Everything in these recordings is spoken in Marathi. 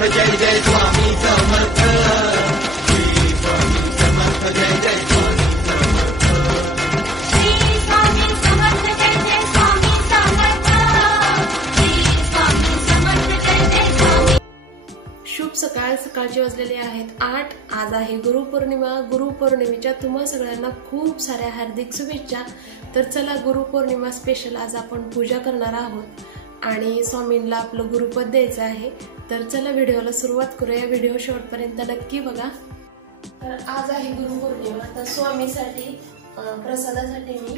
समर्थ जय जय स्वामी समर्थ, श्री स्वामी समर्थ जय जय स्वामी समर्थ, श्री स्वामी समर्थ जय जय स्वामी समर्थ, श्री स्वामी समर्थ जय जय स्वामी। शुभ सकाळ। सकाळचे वाजलेले आहेत 8। आज आहे गुरुपौर्णिमा। गुरुपौर्णिमेच्या तुम्हा सगळ्यांना खूप साऱ्या हार्दिक शुभेच्छा। तर चला, गुरुपौर्णिमा स्पेशल आज आपण पूजा करणार आहोत आणि स्वामींना आपलं गुरुपद द्यायचं आहे। तर चला व्हिडिओला सुरुवात करूया। व्हिडिओ शेवटपर्यंत नक्की बघा। तर आज आहे गुरुपौर्णिमा। तर स्वामीसाठी प्रसादासाठी मी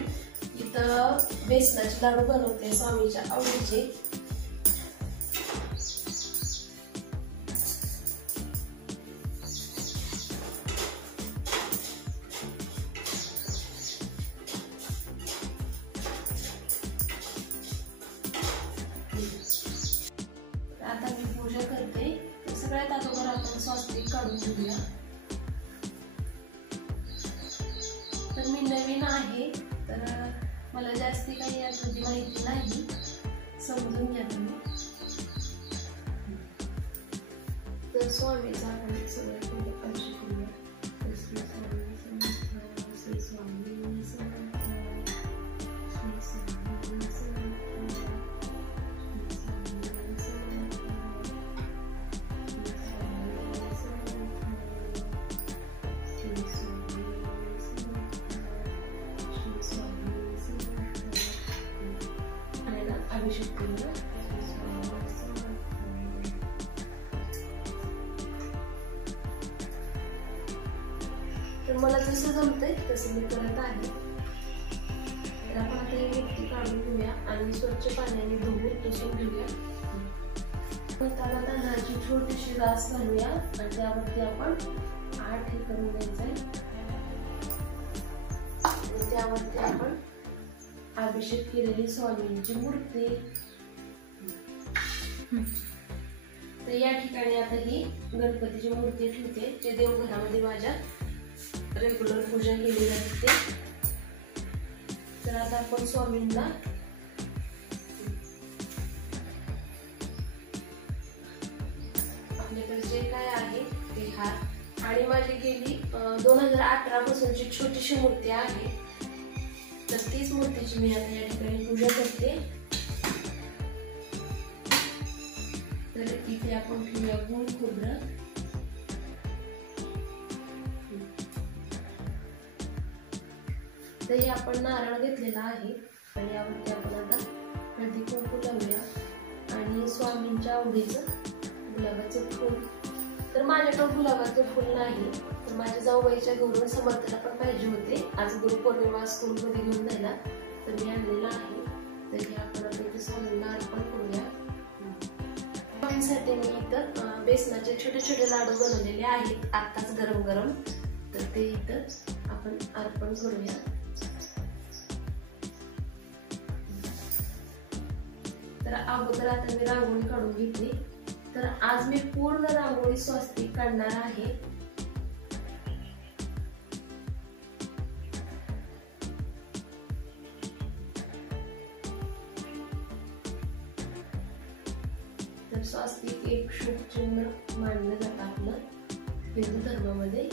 इथं बेसनाचे लाडू बनवते स्वामीच्या आवडीचे। आता मी पूजा करते। तर सगळ्यात अगोदर आपण स्वस्तिक काढून घेऊया। तर मी नवीन आहे, तर मला जास्ती काही याची माहिती नाही, समजून घ्या तुम्ही। तर स्वामीचा आपण सगळं पूजा शिकूया। श्री स्वामी समर्थ, श्री स्वामी समर्थ, श्री स्वामी समर्थ, अभिषेक करूया। तर मला जसं जमतंय तसं मी करत आहे। तर आपण आता ही मुठ्ठी काढून घेऊया आणि स्वच्छ पाण्याने धुवून पुसून घेऊया। त्याला तांदळाची छोटीशी रास घालूया आणि त्यावरती आपण 8 हे करून घ्यायचंय। त्यावरती आपण अभिषेक केलेली स्वामींची मूर्ती। तर या ठिकाणी आता ही गणपतीची मूर्ती ठेवते, जे देवघरामध्ये माझ्या रेग्युलर पूजा केली जाते। तर आता आपण स्वामींना आपल्याकडे जे काय आहे ते हार आणि माझी गेली 2018 पासूनची छोटीशी मूर्ती आहे। तर तीच मूर्तीची मी आता या ठिकाणी पूजा करते। तर इथे आपण ठेवूया गुळ खोबरं। तर हे आपण नारळ घेतलेला आहे आणि यावरती आपण आता हळदी कुंकू लावूया आणि स्वामींच्या आवडीचं गुलाबाचं फूल। तर माझ्याकडे गुलाबाचं फुल नाही, तर माझ्या जाऊबाईच्या घरून समर्थला पण पाहिजे होते। आज गुरुपौर्णिमा स्कूलमध्ये घेऊन जायला, तर मी आणलेला आहे। तर हे आपण आता इथे स्वामींना अर्पण करूया। स्वामींसाठी मी इथं बेसनाचे छोटे छोटे लाडू बनवलेले आहेत आत्ताच गरम गरम। तर ते इथं आपण अर्पण करूया। तर अगोदर आता मी रांगोळी काढून घेतली। तर आज मी पूर्ण रांगोळी स्वस्तिक काढणार आहे। तर स्वस्तिक एक शुभ चिन्ह मानलं जातं आपलं हिंदू धर्मामध्ये।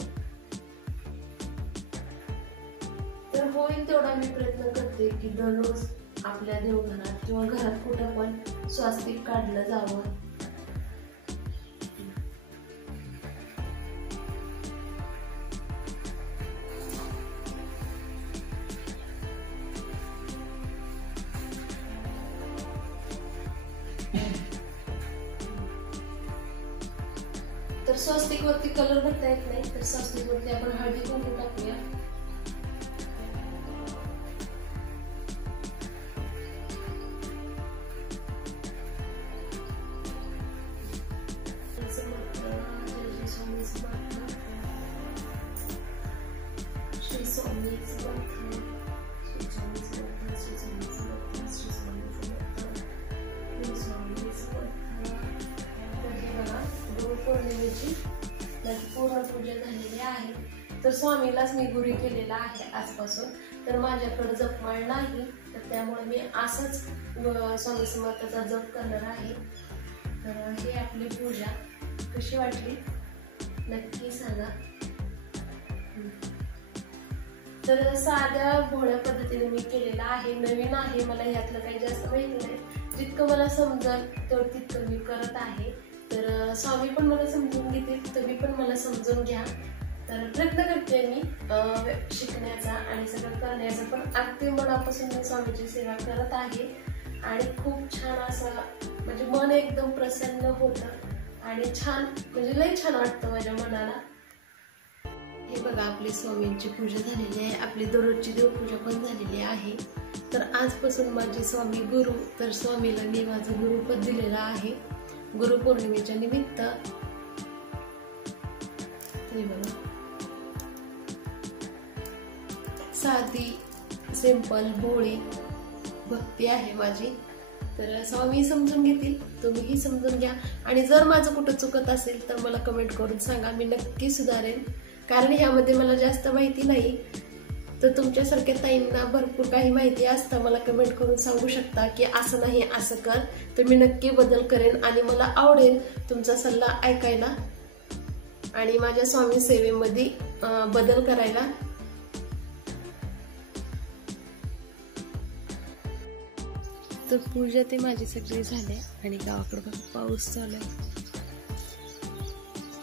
तर होईल तेवढा मी प्रयत्न करते की दररोज आपल्या देवघरात किंवा घरात कुठं पण स्वस्तिक काढलं जावं। तर स्वस्तिक वरती कलर भरता येत नाही, तर स्वस्तिक वरती आपण हळदी कुंकू टाकूया। श्री स्वामी समर्थ, श्री स्वामी समर्थ, श्री स्वामी समर्थ, श्री स्वामी समर्थ, श्री स्वामी समर्थ। तर हे बघा, गुरुपौर्णिमेची पूर्ण पूजा झालेली आहे। तर स्वामीलाच मी गुरु केलेला आहे आजपासून। तर माझ्याकडे जपमाळ नाही, तर त्यामुळे मी असंच स्वामी समर्थाचा जप करणार आहे। तर हे आपली पूजा कशी वाटली नक्की सांगा. तर साध्या भोळ्या पद्धतीने मी केलेला आहे, नवीन आहे, मला यातलं काही जास्त माहिती नाही. जितकं मला समजल तर तितकं मी करत आहे. तर स्वामी पण मला समजून घेतील, तुम्ही पण मला समजून घ्या. तर प्रयत्न करते मी शिकण्याचा आणि सगळं करण्याचा, पण अगदी मनापासून मी स्वामीची सेवा करत आहे. आणि खूप छान असं म्हणजे मन एकदम प्रसन्न होतं आणि छान म्हणजे लय छान वाटतं माझ्या मनाला. हे बघा, आपली स्वामींची पूजा झालेली आहे, आपली दररोजची देवपूजा पण झालेली आहे. तर आजपासून माझे स्वामी गुरु, तर स्वामीला मी माझं गुरुपद दिलेलं आहे गुरुपौर्णिमेच्या निमित्त. हे बघा, साधी सिंपल भोळी भक्ती आहे माझी. तर स्वामी समजून घेतील, तुम्हीही समजून घ्या. आणि जर माझं कुठं चुकत असेल तर मला कमेंट करून सांगा, मी नक्की सुधारेन. कारण ह्यामध्ये मला जास्त माहिती नाही. तर तुमच्यासारख्या ताईंना भरपूर काही माहिती असतं, मला कमेंट करून सांगू शकता की असं नाही असं कर, तर मी नक्की बदल करेन. आणि मला आवडेल तुमचा सल्ला ऐकायला आणि माझ्या स्वामी सेवेमध्ये बदल करायला. तर पूजा ते माझी सगळी झाली आणि गावाकडे बघा पाऊस चालू आहे,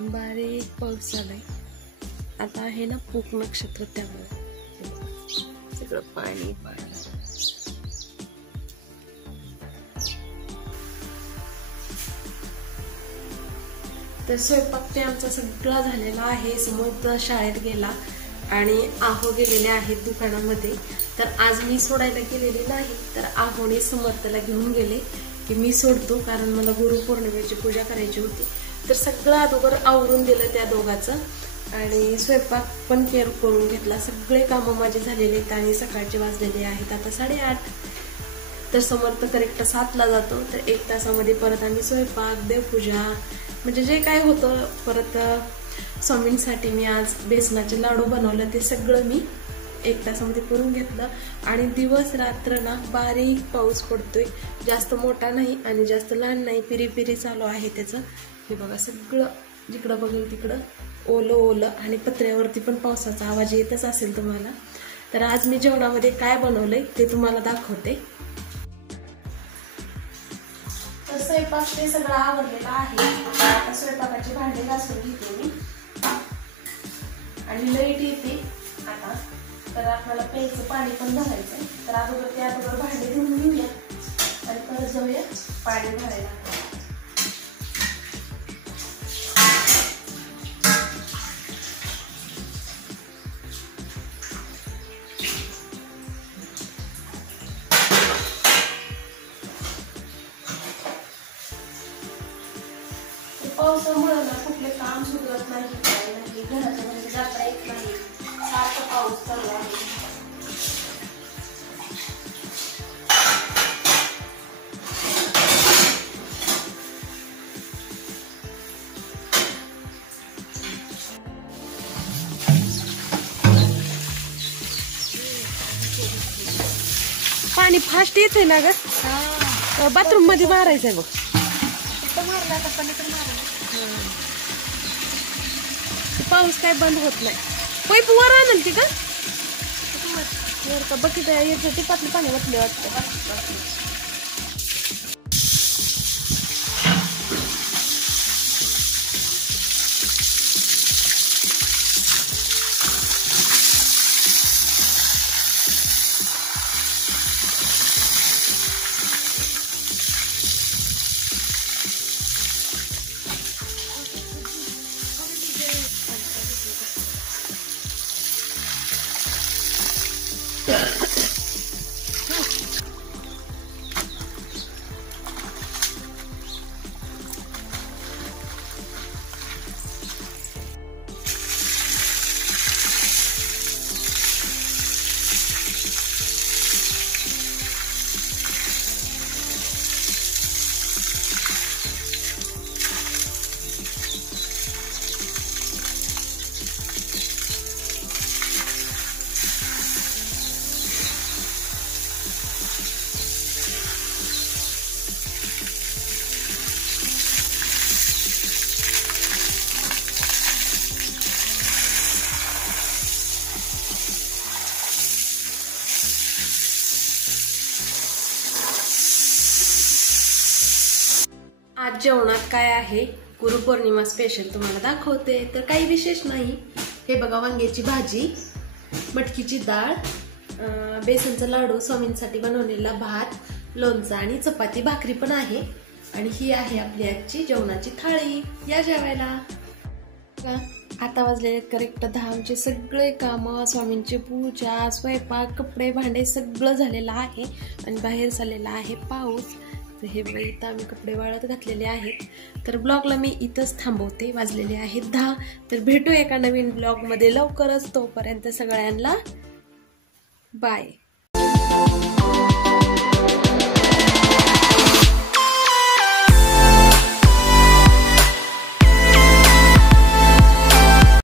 बारीक पाऊस चालू आहे. आता आहे ना पूक नक्षत्र, त्यामुळे सगळं पाणी पाणी. तर स्वयंपाक ते आमचा सगळा झालेला आहे. समोर शाळेत गेला आणि आहो गेलेले आहेत दुकानामध्ये. तर आज मी सोडायला गेलेली नाही, तर आहोने समर्थला घेऊन गेले की मी सोडतो, कारण मला गुरुपौर्णिमेची पूजा करायची होती. तर सगळं अगोदर आवरून दिलं त्या दोघांचं आणि स्वयंपाक पण केअर करून घेतला. सगळे कामं माझे झालेले आहेत आणि सकाळचे वाजलेले आहेत आता 8:30. तर समर्थ करेक्ट 7ला जातो. तर 1 तासामध्ये परत आम्ही स्वयंपाक, देवपूजा म्हणजे जे काय होतं. परत स्वामींसाठी मी आज बेसनाचे लाडू बनवलं, ते सगळं मी 1 तासामध्ये करून घेतलं. आणि दिवस रात्र ना बारीक पाऊस पडतोय, जास्त मोठा नाही आणि जास्त लहान नाही, पिरी पिरी चालू आहे त्याचं. हे बघा, सगळं जिकडं बघेल तिकडं ओलं ओलं आणि पत्र्यावरती पण पावसाचा आवाज येतच असेल तुम्हाला. तर आज मी जेवणामध्ये काय बनवलंय ते तुम्हाला दाखवते. तर स्वयंपाक ते सगळं आवडलेलं आहे. आता स्वयंपाकाची भांडे घासून घेते मी आणि लाईट येते आता. तर आपल्याला प्यायचं पाणी पण भरायचंय. तर अगोदर भांडे धुवून घेऊया आणि परत जाऊया पाणी भरायला. पावसामुळे ना कुठले काम सुधरत नाही, काय नाही, घराच्या म्हणजे जाता येत नाही, सारखं पाऊस चालू आहे. पाणी फास्ट येते ना ग, बाथरूम मध्ये मारायचंय बघ. पाऊस काय बंद होत नाही. पैप वर आणल की का वर का बघित येत टिपातलं पाणी वाटले वाटतं. आज जेवणात काय आहे गुरुपौर्णिमा स्पेशल तुम्हाला दाखवते. तर काही विशेष नाही. हे बघा, वांग्याची भाजी, मटकीची डाळ, बेसनचा लाडू, स्वामींसाठी बनवलेला भात, लोणचं आणि चपाती भाकरी पण आहे. आणि ही आहे आपली आजची जेवणाची थाळी. या जेवायला. आता वाजलेले करेक्ट 10. सगळे कामं, स्वामींची पूजा, स्वयंपाक, कपडे भांडे सगळं झालेलं आहे. आणि बाहेर झालेला आहे पाऊस. तर हे बघा, इथं आम्ही कपडे वाळत घातलेले आहेत. तर ब्लॉगला मी इथंच थांबवते. वाजलेले आहेत 10. तर भेटू एका नवीन ब्लॉगमध्ये लवकरच. तोपर्यंत सगळ्यांना बाय.